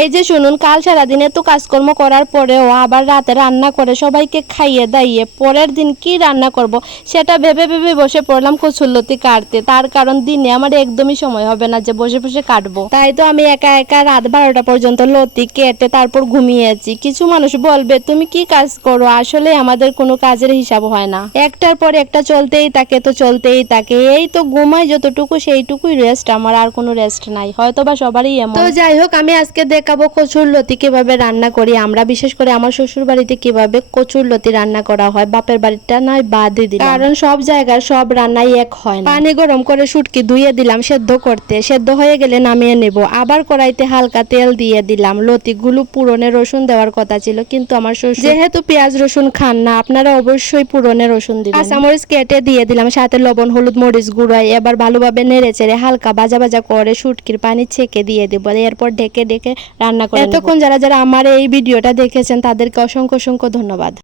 এই যে শুনুন, কাল সারাদিন এত কাজকর্ম করার পরেও আবার রাতে রান্না করে সবাইকে খাইয়ে দাইয়ে পরের দিন কি রান্না করব সেটা ভেবে ভেবে বসে পড়লাম কচুরলতি কাটতে। তার কারণ দিনে আমার একদমই সময় হবে না যে বসে বসে কাটবো। তাই তো আমি একা একা রাত 12টা পর্যন্ত লতি কেটে তারপর ঘুমিয়েছি। কিছু মানুষ বলবে তুমি কি কাজ করো, আসলে আমাদের কোনো কাজের হিসাব হয় না, একটার পর একটা চলতেই থাকে তো চলতেই থাকে। এই তো ঘুমাই যতটুকু সেইটুকুই রেস্ট, আমার আর কোনো রেস্ট নাই, হয়তো বা সবারই এমন। তো যাই হোক, আমি আজকে দেখাবো কচুরলতি কিভাবে রান্না করি আমরা, বিশেষ করে আমার শ্বশুর বাড়িতে কিভাবে কচুরলতি রান্না করা হয়। বাপের বাড়িটা নয় বাদই দিলাম, কারণ সব জায়গায় সব রান্নাই এক হয় না। পানি গরম করে শুটকি ধুয়ে দিলাম সেদ্ধ করতে, সেদ্ধ হয়ে গেলে নামিয়ে নেব। আবার কড়াইতে হালকা তেল দিয়ে দিলাম। লতিগুলো পুরনে রসুন দেওয়ার কথা ছিল, কিন্তু আমার শ্বশুর যেহেতু পেঁয়াজ রসুন খান না, আপনারা অবশ্যই পুরনে রসুন দিবেন। কাঁচামরিচ কেটে দিয়ে দিলাম, সাথে লবণ হলুদ মরিচ গুঁড়াই। এবার ভালোভাবে নেড়ে চেড়ে হালকা ভাজা ভাজা করে শুটকির পানি ছেঁকে দিয়ে দেবো। এরপর ঢেকে ঢেকে রান্না করে। এতক্ষণ যারা যারা আমার এই ভিডিওটা দেখেছেন তাদেরকে অসংখ্য অসংখ্য ধন্যবাদ।